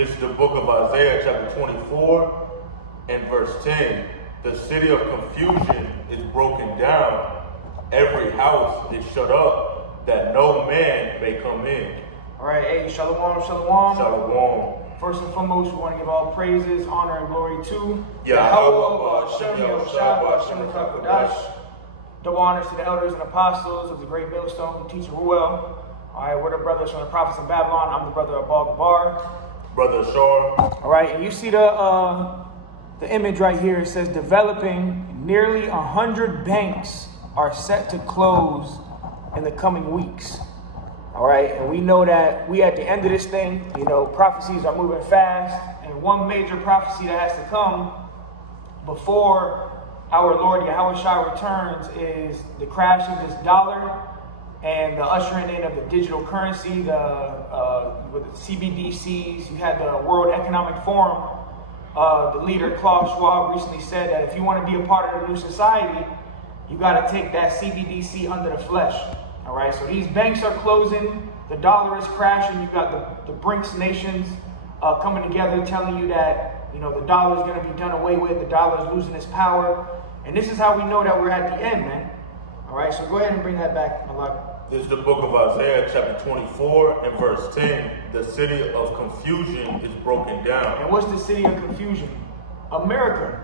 This is the book of Isaiah, chapter 24, and verse 10. The city of confusion is broken down. Every house is shut up, that no man may come in. All right, hey, shalom, shalom. Shalom. First and foremost, we want to give all praises, honor, and glory to Yahweh, double honors to the elders and apostles of the great millstone who teach Ruel. All right, we're the brothers from the prophets of Babylon. I'm the brother of Gabar. Brother Shar. All right, and you see the image right here. It says developing nearly 100 banks are set to close in the coming weeks. All right, and we know that we at the end of this thing, you know, prophecies are moving fast, and one major prophecy that has to come before our Lord Yahushua returns is the crash of this dollar and the ushering in of the digital currency, with the CBDCs. You had the World Economic Forum. The leader, Klaus Schwab, recently said that if you want to be a part of the new society, you got to take that CBDC under the flesh. All right, so these banks are closing. The dollar is crashing. You got the BRICS nations coming together, telling you that, you know, the dollar is going to be done away with. The dollar is losing its power, and this is how we know that we're at the end, man. All right, so go ahead and bring that back, Malak. This is the book of Isaiah, chapter 24, and verse 10. The city of confusion is broken down. And what's the city of confusion? America.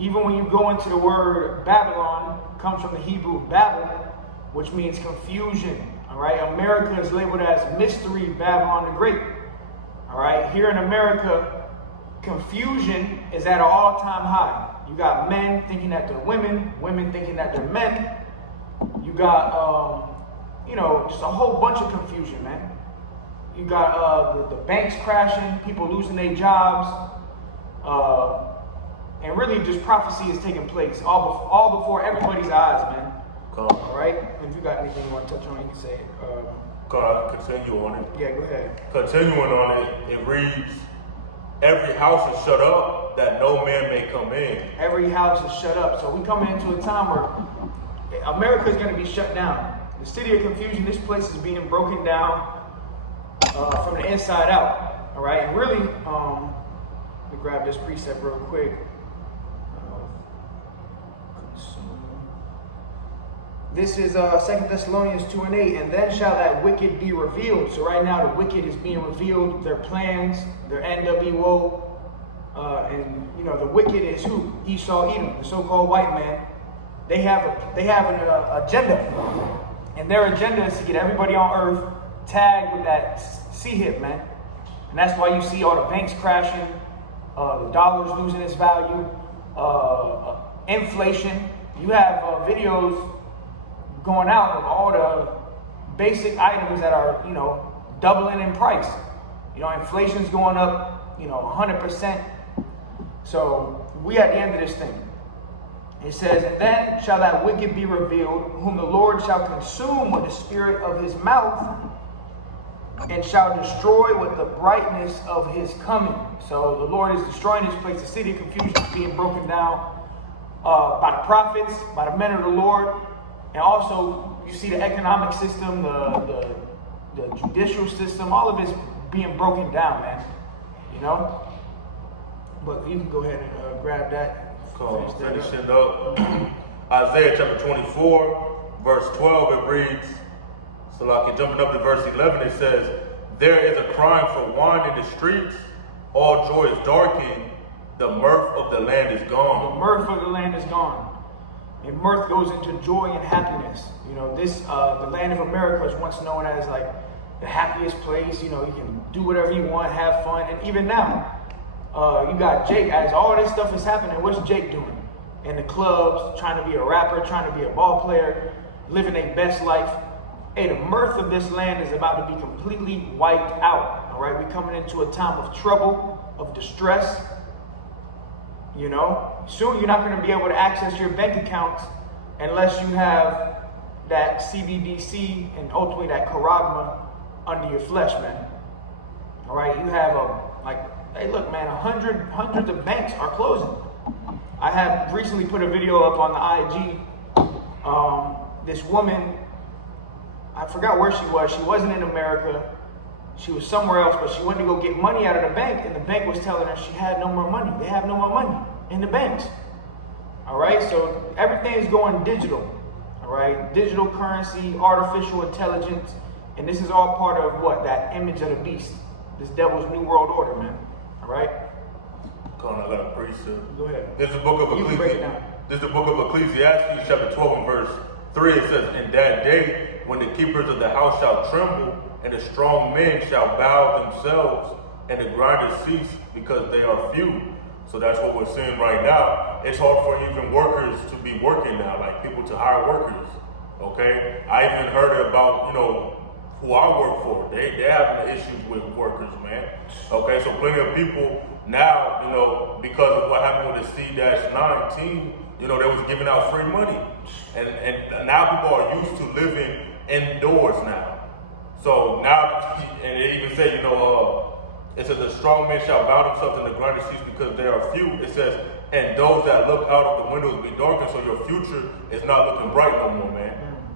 Even when you go into the word Babylon, comes from the Hebrew Babel, which means confusion. All right, America is labeled as Mystery Babylon the Great. All right, here in America, confusion is at an all-time high. You got men thinking that they're women, women thinking that they're men. You got, just a whole bunch of confusion, man. You got the banks crashing, people losing their jobs, and really just prophecy is taking place all before everybody's eyes, man. All right? If you got anything you want to touch on, you can say it. Continue on it. Yeah, go ahead. Continuing on it, it reads, every house is shut up, that no man may come in. Every house is shut up. So we coming into a time where America is going to be shut down. The city of confusion, this place is being broken down from the inside out. All right? And really, let me grab this precept real quick. This is 2 Thessalonians 2:8, and then shall that wicked be revealed. So right now the wicked is being revealed, their plans, their NWO, and you know the wicked is who? Esau, Edom, the so-called white man. They have an agenda, and their agenda is to get everybody on earth tagged with that C-hip, man. And that's why you see all the banks crashing, the dollar's losing its value, inflation. You have videos going out of all the basic items that are, you know, doubling in price. You know, inflation's going up, you know, 100%. So we at the end of this thing. It says, and then shall that wicked be revealed, whom the Lord shall consume with the spirit of his mouth, and shall destroy with the brightness of his coming. So the Lord is destroying this place. The city of confusion is being broken down by the prophets, by the men of the Lord. And also, you see the economic system, the judicial system, all of it's being broken down, man. You know? But you can go ahead and grab that. Finish it up. Isaiah chapter 24, verse 12, it reads, so like jumping up to verse 11, it says, there is a crying for wine in the streets, all joy is darkened, the mirth of the land is gone. The mirth of the land is gone. And mirth goes into joy and happiness. You know, this the land of America is once known as like the happiest place. You know, you can do whatever you want, have fun. And even now, you got Jake. As all this stuff is happening, what's Jake doing? In the clubs, trying to be a rapper, trying to be a ball player, living their best life. Hey, the mirth of this land is about to be completely wiped out. All right, we're coming into a time of trouble, of distress. You know, soon you're not going to be able to access your bank accounts unless you have that CBDC and ultimately that charagma under your flesh, man. All right, you have hey, look, man, hundreds of banks are closing. I have recently put a video up on the IG. This woman, I forgot where she was. She wasn't in America. She was somewhere else, but she went to go get money out of the bank, and the bank was telling her she had no more money. They have no more money in the banks. All right, so everything's going digital. All right, digital currency, artificial intelligence, and this is all part of what? That image of the beast. This devil's new world order, man. All right. Come on, I got a precept. Go ahead. This is the book of You can break it down. This is the book of Ecclesiastes, chapter 12 and verse 3. It says, "In that day, when the keepers of the house shall tremble, and the strong men shall bow themselves, and the grinders cease, because they are few." So that's what we're seeing right now. It's hard for even workers to be working now, like people to hire workers. Okay, I even heard about, who I work for. They having issues with workers, man. Okay, so plenty of people now, because of what happened with the C-19, they was giving out free money, and now people are used to living indoors now. So now, and they even say, it says the strong men shall bow themselves and the grinders cease because they are few. It says, and those that look out of the windows be darkened, so your future is not looking bright no more, man.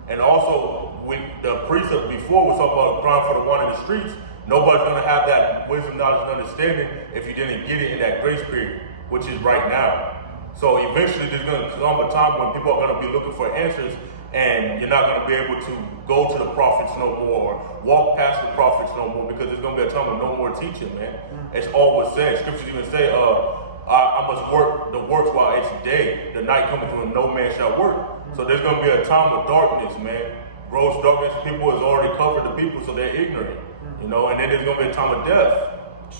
And also, when the precept before was talking about crying for the one in the streets, nobody's gonna have that wisdom, knowledge, and understanding if you didn't get it in that grace period, which is right now. So eventually there's gonna come a time when people are gonna be looking for answers, and you're not going to be able to go to the prophets no more or walk past the prophets no more, because there's going to be a time with no more teaching, man. It's always said. Scriptures even say, I must work the works while it's day. The night cometh when no man shall work. So there's going to be a time of darkness, man. Gross darkness. People has already covered the people, so they're ignorant. And then there's going to be a time of death.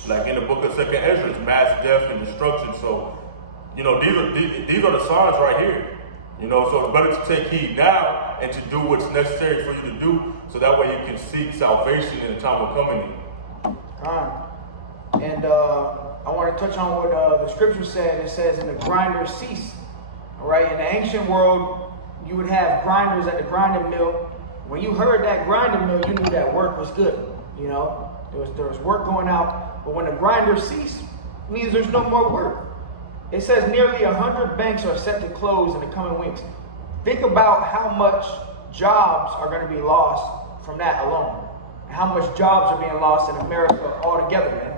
Like in the book of 2nd Ezra, mass death and destruction. So, these are the signs right here. So it's better to take heed now and to do what's necessary for you to do, so that way you can seek salvation in the time of coming. And I want to touch on what the scripture said. It says, "And the grinders cease." All right. In the ancient world, you would have grinders at the grinding mill. When you heard that grinding mill, you knew that work was good. There was work going out. But when the grinders cease, it means there's no more work. It says nearly 100 banks are set to close in the coming weeks. Think about how much jobs are going to be lost from that alone. And how much jobs are being lost in America altogether, man.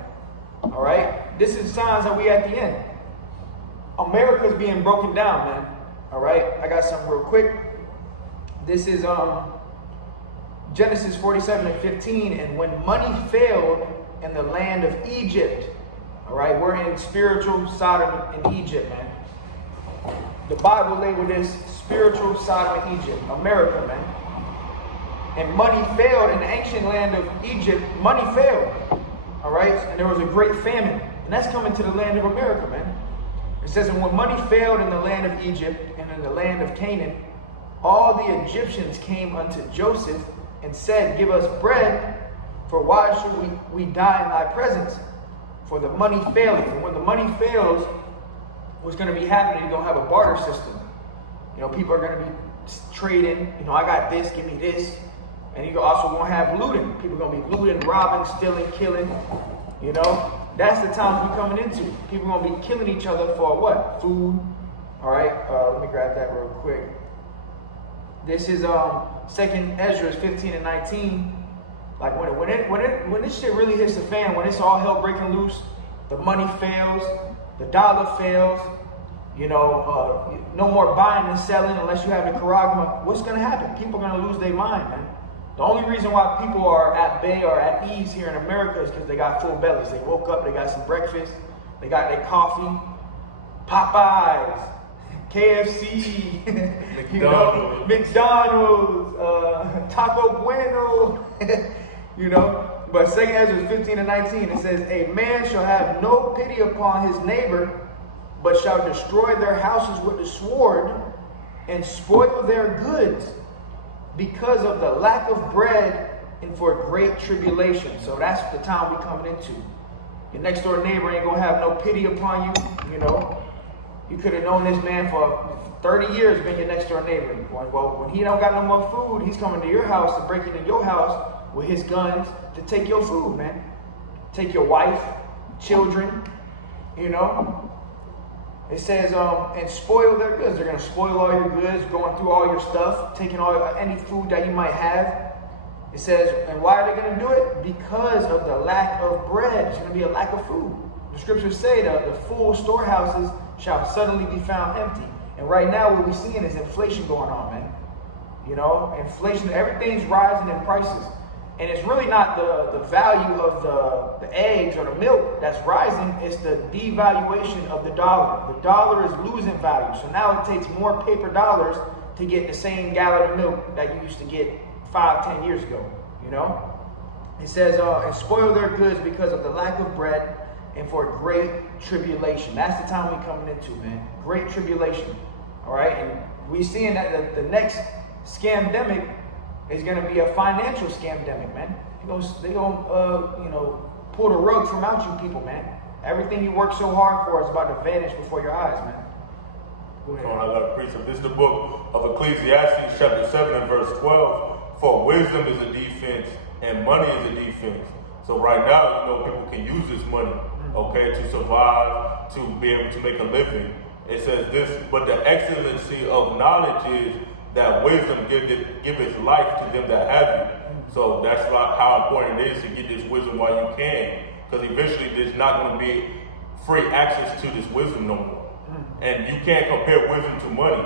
All right? This is signs that we at the end. America's being broken down, man. All right? I got something real quick. This is Genesis 47:15. "And when money failed in the land of Egypt," all right, we're in spiritual Sodom in Egypt, man. The Bible labeled this spiritual Sodom in Egypt, America, man. And money failed in the ancient land of Egypt. Money failed, all right? And there was a great famine. And that's coming to the land of America, man. It says, "And when money failed in the land of Egypt and in the land of Canaan, all the Egyptians came unto Joseph and said, Give us bread, for why should we die in thy presence? For the money faileth." And when the money fails, what's going to be happening, you're going to have a barter system. People are going to be trading. I got this, give me this. And you're also going to have looting. People are going to be looting, robbing, stealing, killing. That's the times we're coming into. People are going to be killing each other for what? Food. All right. Let me grab that real quick. This is 2nd Ezra 15 and 19. Like when this shit really hits the fan, when it's all hell breaking loose, the money fails, the dollar fails, no more buying and selling unless you have the charagma. What's going to happen? People are going to lose their mind, man. The only reason why people are at bay or at ease here in America is because they got full bellies. They woke up, they got some breakfast, they got their coffee, Popeyes, KFC, McDonald's, Taco Bueno, But 2nd Ezra 15 and 19, it says, "A man shall have no pity upon his neighbor, but shall destroy their houses with the sword and spoil their goods because of the lack of bread and for great tribulation." So that's the time we're coming into. Your next door neighbor ain't going to have no pity upon you, You could have known this man for 30 years, been your next door neighbor. Well, when he don't got no more food, he's coming to your house to break into your house with his guns to take your food, man. Take your wife, children, It says, and spoil their goods. They're going to spoil all your goods, going through all your stuff, taking any food that you might have. It says, and why are they going to do it? Because of the lack of bread. There's going to be a lack of food. The scriptures say that the full storehouses shall suddenly be found empty. And right now what we're seeing is inflation going on, man. You know, inflation, everything's rising in prices. And it's really not the value of the eggs or the milk that's rising, it's the devaluation of the dollar. The dollar is losing value. So now it takes more paper dollars to get the same gallon of milk that you used to get 5-10 years ago, you know? It says, and spoil their goods because of the lack of bread and for great tribulation. That's the time we're coming into, man. Great tribulation, all right? And we're seeing that the next scamdemic is going to be a financial scamdemic, man. They gonna you know, pull the rug from out you people, man. Everything you work so hard for is about to vanish before your eyes, man. Go ahead. I got a precept. This is the book of Ecclesiastes, chapter 7 and verse 12. For wisdom is a defense and money is a defense. So right now, you know, people can use this money, okay, to survive, to be able to make a living. It says this, but the excellency of knowledge is that wisdom giveth life to them that have it. So that's how important it is to get this wisdom while you can, because eventually there's not going to be free access to this wisdom no more. And you can't compare wisdom to money.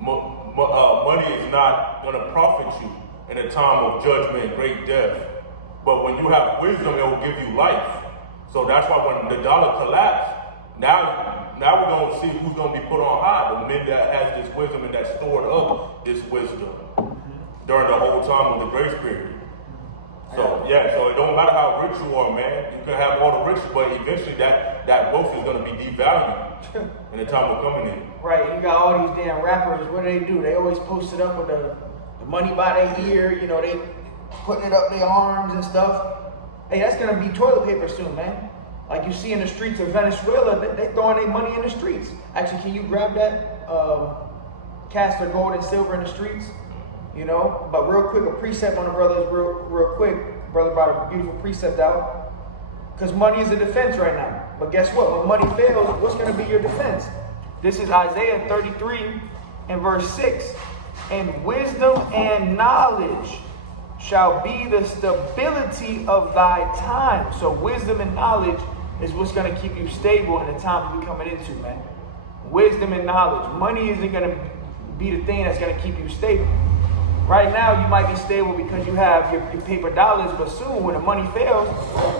Money is not going to profit you in a time of judgment and great death. But when you have wisdom, it will give you life. So that's why when the dollar collapsed, now we're going to see who's going to be put on high. The men that has this wisdom and that stored up this wisdom during the whole time of the grace period. So so it don't matter how rich you are, man. You can have all the riches, but eventually that wealth is going to be devalued in the time of coming in. Right, you got all these damn rappers. What do? They always post it up with the money by their ear. You know, they putting it up their arms and stuff. Hey, that's gonna be toilet paper soon, man. Like you see in the streets of Venezuela, they throwing their money in the streets. Actually, can you grab that? Cast their gold and silver in the streets. You know, but real quick, a precept on the brothers, real quick. Brother brought a beautiful precept out. Because money is a defense right now. But guess what? When money fails, what's going to be your defense? This is Isaiah 33 and verse 6. And wisdom and knowledge shall be the stability of thy time. So wisdom and knowledge is what's going to keep you stable in the time you're coming into, man. Wisdom and knowledge. Money isn't going to be the thing that's going to keep you stable. Right now, you might be stable because you have your paper dollars, but soon, when the money fails,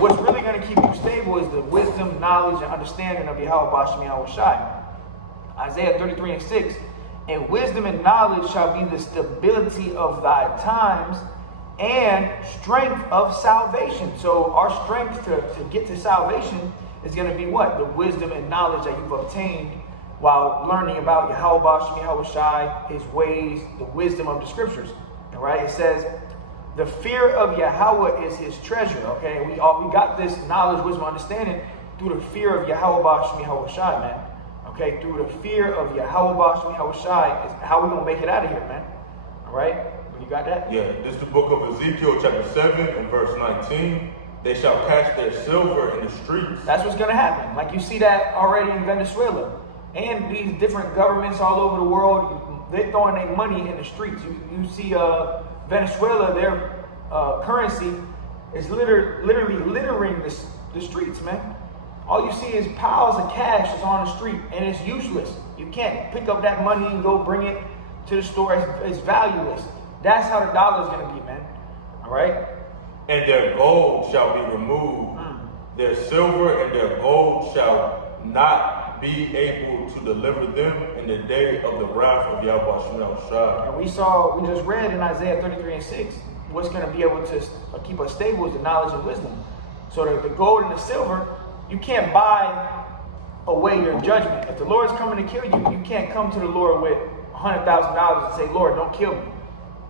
what's really going to keep you stable is the wisdom, knowledge, and understanding of Yahweh Bashmi Yahushai. Isaiah 33 and 6. And wisdom and knowledge shall be the stability of thy times and strength of salvation. So our strength to get to salvation is going to be what? The wisdom and knowledge that you've obtained while learning about Yahweh Bashmi Yahushai, his ways, the wisdom of the scriptures. All right, it says, the fear of Yahweh is his treasure. Okay, we got this knowledge, wisdom, understanding through the fear of Yahweh Bashmi Yahushai, man. Okay, through the fear of Yahweh Bashmi Yahushai is how we're going to make it out of here, man. All right, you got that? Yeah, this is the book of Ezekiel, chapter 7 and verse 19. They shall cast their silver in the streets. That's what's going to happen. Like you see that already in Venezuela. And these different governments all over the world, they're throwing their money in the streets. You see Venezuela, their currency is literally littering the streets, man. All you see is piles of cash is on the street, and it's useless. You can't pick up that money and go bring it to the store. It's valueless. That's how the dollar is going to be, man. All right? And their gold shall be removed. Their silver and their gold shall not be able to deliver them in the day of the wrath of Yahweh Shai. And we just read in Isaiah 33 and 6, what's going to be able to keep us stable is the knowledge and wisdom. So the gold and the silver, you can't buy away your judgment. If the Lord's coming to kill you, you can't come to the Lord with $100,000 and say, Lord, don't kill me.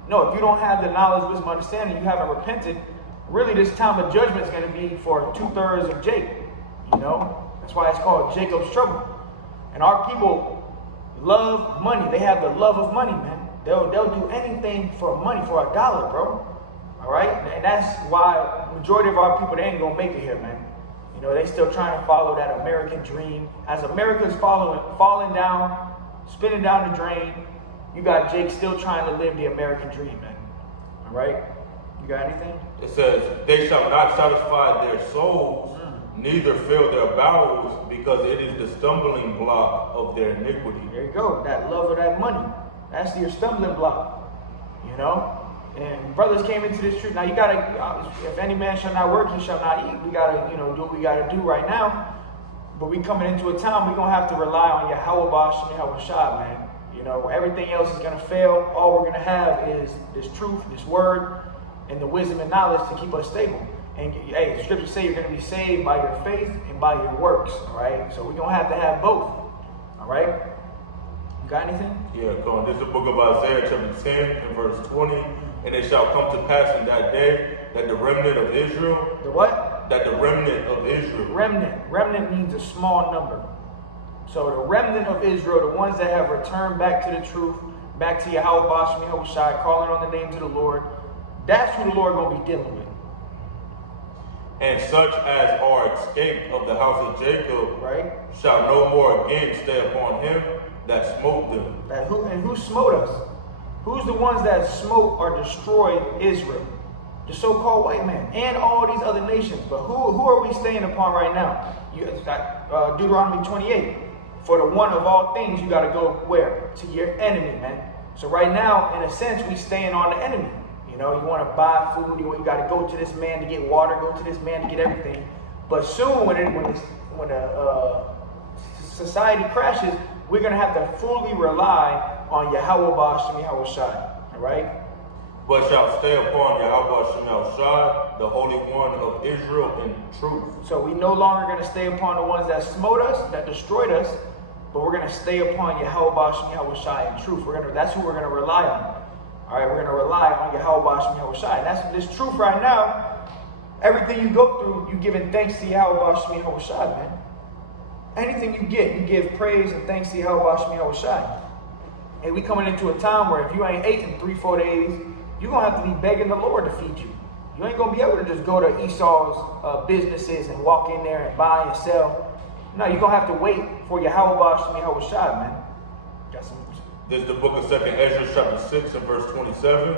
No, if you don't have the knowledge, wisdom, understanding, you haven't repented, really this time of judgment is going to be for 2/3 of Jacob, you know? That's why it's called Jacob's trouble. And our people love money. They have the love of money, man. They'll do anything for money, for a dollar, bro. All right? And that's why the majority of our people, they ain't going to make it here, man. You know, they still trying to follow that American dream. As America's falling down, spinning down the drain, you got Jake still trying to live the American dream, man. All right? You got anything? It says, they shall not satisfy their souls, neither fill their bowels, because it is the stumbling block of their iniquity. There you go. That love of that money. That's your stumbling block. You know? And brothers came into this truth. Now you gotta, if any man shall not work, he shall not eat. We gotta, do what we gotta do right now. But we coming into a time we're gonna have to rely on Yahweh and Yahweh Shah, man. You know, everything else is gonna fail. All we're gonna have is this truth, this word, and the wisdom and knowledge to keep us stable. And hey, the scriptures say you're gonna be saved by your faith and by your works. All right. So we're gonna have both. All right. You got anything? Yeah, go on. This is the book of Isaiah, chapter 10, and verse 20. And it shall come to pass in that day that the remnant of Israel. The what? That the remnant of Israel. Remnant. Remnant means a small number. So the remnant of Israel, the ones that have returned back to the truth, back to Yahweh Bashem, Yahweh Shai, calling on the names of the Lord, that's who the Lord going to be dealing with. And such as are escaped of the house of Jacob, right, shall no more again stay upon him that smote them. Who smote us? Who's the ones that smote or destroyed Israel? The so-called white man and all these other nations. But who are we staying upon right now? Deuteronomy 28. For the one of all things, you got to go where? To your enemy, man. So right now, in a sense, we staying on the enemy. You know, you want to buy food, you got to go to this man to get water, go to this man to get everything. But soon, when the society crashes, we're going to have to fully rely on Yahweh Bashem, Yahweh Shai. All right? But shall stay upon Yahweh Shemel Shai, the Holy One of Israel, in truth. So we no longer going to stay upon the ones that smote us, that destroyed us, but we're going to stay upon Yahweh Bashem, Yahweh Shai, in truth. That's who we're going to rely on. All right, we're going to rely on Yahweh Bashem, Yahweh Shai. And that's this truth right now. Everything you go through, you giving thanks to Yahweh Bashem, Yahweh Shai, man. Anything you get, you give praise and thanks to Yahweh Bashem, Yahweh Shai. And we coming into a time where if you ain't ate in 3-4 days, you're going to have to be begging the Lord to feed you. You ain't going to be able to just go to Esau's businesses and walk in there and buy and sell. No, you're going to have to wait for Yahweh Bashem, Yahweh Shai, man. Got some. This is the book of 2nd Ezra, chapter 6, and verse 27.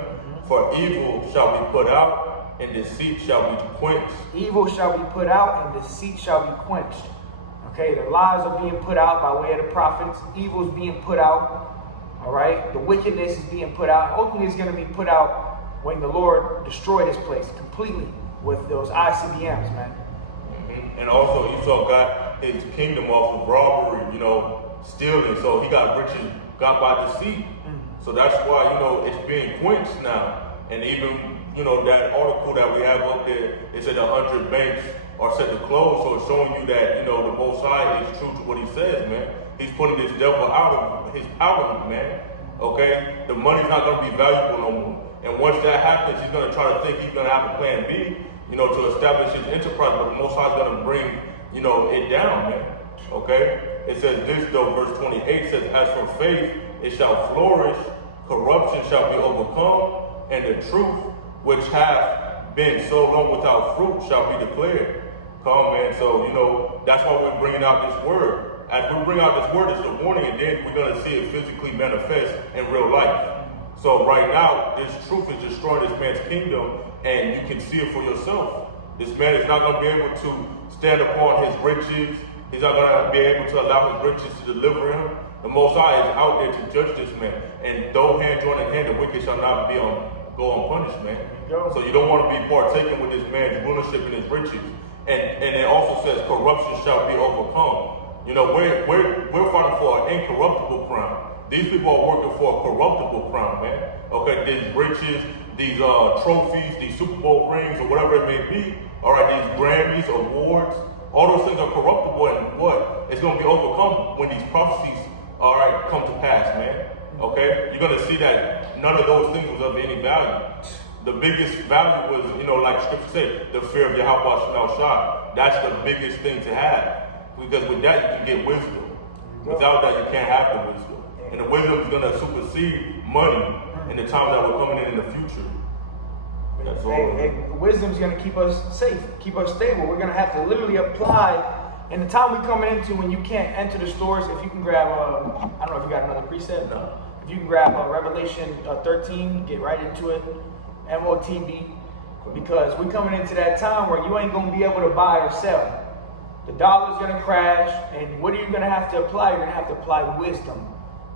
For evil shall be put out, and deceit shall be quenched. Evil shall be put out, and deceit shall be quenched. Okay, the lies are being put out by way of the prophets. Evil is being put out. All right, the wickedness is being put out. Ultimately, it's going to be put out when the Lord destroyed this place completely with those ICBMs, man. And also, Esau got his kingdom off of robbery, stealing. So he got riches, got by deceit. So that's why, it's being quenched now. And even, that article that we have up there, it said 100 banks are set to close. So it's showing you that, the Most High is true to what he says, man. He's putting this devil out of his power, man. Okay? The money's not going to be valuable no more. And once that happens, he's going to try to think he's going to have a plan B, to establish his enterprise. But the Most High is going to bring, it down, man. Okay? It says this, though, verse 28 says, as for faith, it shall flourish, corruption shall be overcome, and the truth, which hath been so long without fruit, shall be declared. Come, man. So, that's why we're bringing out this word. As we bring out this word, it's a warning, and then we're going to see it physically manifest in real life. So right now, this truth is destroying this man's kingdom, and you can see it for yourself. This man is not going to be able to stand upon his riches. He's not going to be able to allow his riches to deliver him. The Most High is out there to judge this man. And though hand joined in hand, the wicked shall not go unpunished, man. So you don't want to be partaking with this man's rulership and his riches. And it also says corruption shall be overcome. We're fighting for an incorruptible crown. These people are working for a corruptible crown, man. Okay, these riches, these trophies, these Super Bowl rings, or whatever it may be. All right, these Grammys, awards, all those things are corruptible, and what? It's going to be overcome when these prophecies, all right, come to pass, man. Okay, you're going to see that none of those things was of any value. The biggest value was, like Scripture said, the fear of Yahweh Shemel Shai. That's the biggest thing to have. Because with that, you can get wisdom. Without that, you can't have the wisdom. And the wisdom is going to supersede money in the times that we're coming in the future. That's all. Wisdom is going to keep us safe, keep us stable. We're going to have to literally apply. In the time we're coming into when you can't enter the stores, if you can grab, I don't know if you got another preset. No. If you can grab Revelation 13, get right into it. MOTB. Because we're coming into that time where you ain't going to be able to buy or sell. The dollar's going to crash, and what are you going to have to apply? You're going to have to apply wisdom.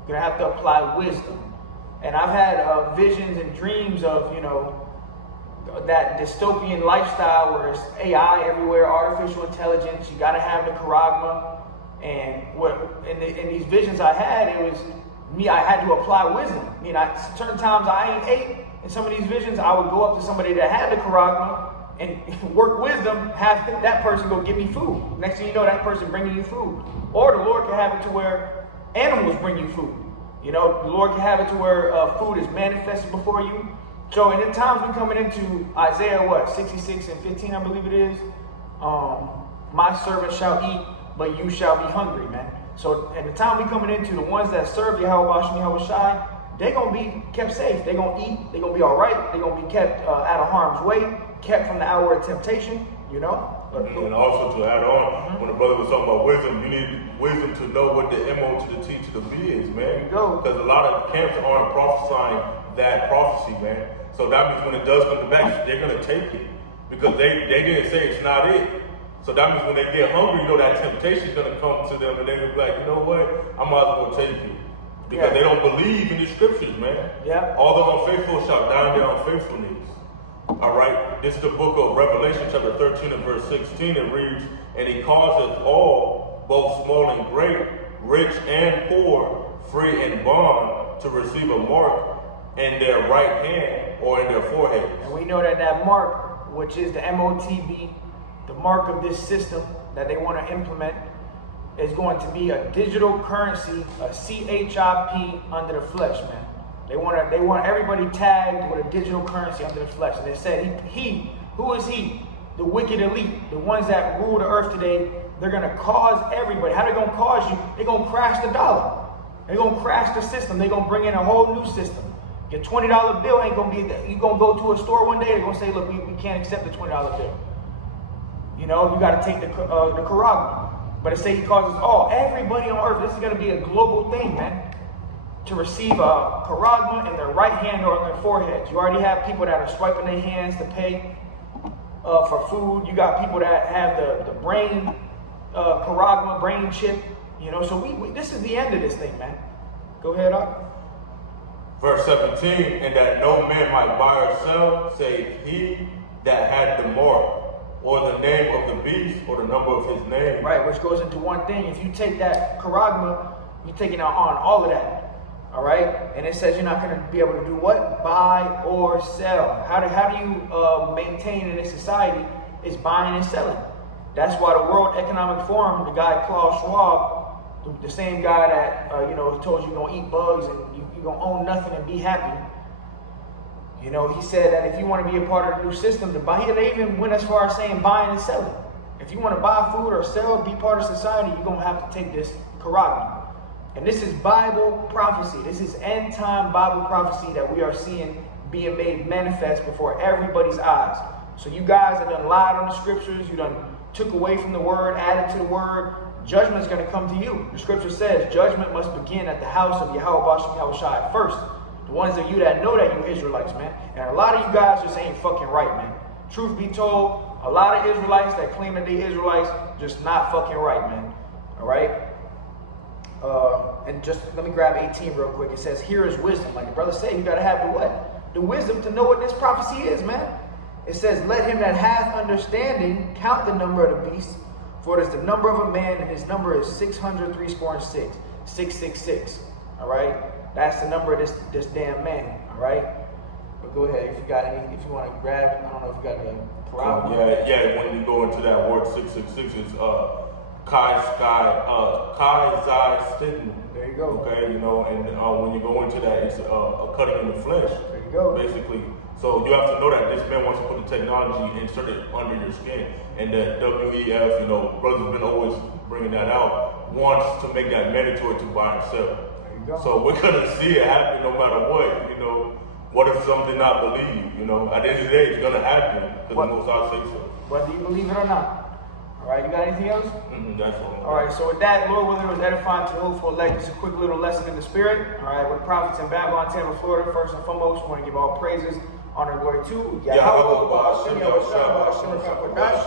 You're going to have to apply wisdom. And I've had visions and dreams of, that dystopian lifestyle where it's AI everywhere, artificial intelligence. You got to have the charagma. And in these visions I had, it was me. I had to apply wisdom. Certain times I ain't ate. In some of these visions, I would go up to somebody that had the charagma and work wisdom, have that person go get me food. Next thing you know, that person bringing you food. Or the Lord can have it to where animals bring you food. The Lord can have it to where food is manifested before you. So in the times we're coming into Isaiah, 66 and 15, I believe it is. My servant shall eat, but you shall be hungry, man. So at the time we coming into, the ones that serve Yahweh Hashem Yahweh Shai, they're going to be kept safe. They're going to eat. They're going to be all right. They're going to be kept out of harm's way, kept from the hour of temptation, And also to add on, when the brother was talking about wisdom, you need wisdom to know what the MO to the T to the B is, man. There you go. Because a lot of camps aren't prophesying that prophecy, man. So that means when it does come back, they're going to take it. Because they didn't say it's not it. So that means when they get hungry, that temptation is going to come to them and they're going to be like, you know what, I might as well take it. Because they don't believe in the scriptures, man. Yeah. All the unfaithful shall die in their unfaithfulness. All right. This is the book of Revelation, chapter 13 and verse 16. It reads, and he causeth all, both small and great, rich and poor, free and bond, to receive a mark in their right hand or in their forehead. And we know that mark, which is the MOTB, the mark of this system that they want to implement, is going to be a digital currency, a CHIP under the flesh, man. They want everybody tagged with a digital currency under the flesh. And they said who is he? The wicked elite, the ones that rule the earth today. They're going to cause everybody. How they going to cause you? They're going to crash the dollar. They're going to crash the system. They're going to bring in a whole new system. Your $20 bill ain't going to be there. You're going to go to a store one day, they're going to say, look, we can't accept the $20 bill. You got to take the charagma. But it says he causes everybody on earth. This is going to be a global thing, man. To receive a charagma in their right hand or on their foreheads. You already have people that are swiping their hands to pay for food. You got people that have the brain charagma, brain chip. So this is the end of this thing, man. Go ahead, up. Verse 17, and that no man might buy or sell, save he that had the mark, or the name of the beast, or the number of his name. Right, which goes into one thing. If you take that charagma, you're taking on all of that. All right? And it says you're not going to be able to do what? Buy or sell. How do you maintain in this society is buying and selling. That's why the World Economic Forum, the guy Klaus Schwab, the same guy that, told you you're going to eat bugs and you're going to own nothing and be happy. He said that if you want to be a part of the new system, they even went as far as saying buying and selling. If you want to buy food or sell, be part of society, you're going to have to take this charagma. And this is Bible prophecy. This is end time Bible prophecy that we are seeing being made manifest before everybody's eyes. So you guys have done lied on the scriptures. You done took away from the word, added to the word. Judgment is going to come to you. The scripture says judgment must begin at the house of Yahweh Hashem Yahweh Shai first. The ones of you that know that you Israelites, man. And a lot of you guys just ain't fucking right, man. Truth be told, a lot of Israelites that claim that they Israelites just not fucking right, man. All right? And just let me grab 18 real quick. It says, here is wisdom. Like the brother said, you got to have the what? The wisdom to know what this prophecy is, man. It says, let him that hath understanding count the number of the beast, for it is the number of a man, and his number is 666. 666. All right? That's the number of this damn man. All right? But go ahead. If you want to grab, I don't know if you got the problem. Yeah. When you go into that word 666, it's Kai Zai Stitten. There you go. Okay, and when you go into that, it's a cutting in the flesh. There you go. Basically. So you have to know that this man wants to put the technology inserted under your skin. And that WEF, brothers been always bringing that out, wants to make that mandatory to buy and sell. There you go. So we're going to see it happen no matter what. What if some did not believe? At the end of the day, it's going to happen because the Most High say so. Whether you believe it or not. All right, you got anything else? That's all. All right, so with that, Lord willing, it was edifying to the hopeful elect. It's a quick little lesson in the spirit. All right, we're prophets in Babylon, Tampa, Florida. First and foremost, we want to give all praises, Honor and glory to Yahweh, Yahweh. Ba'ashem, Yahweh, Shah, Ba'ashem, Rakam Kodash.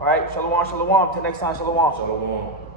All right, shalom, shalom. Till next time, shalom. Shalom.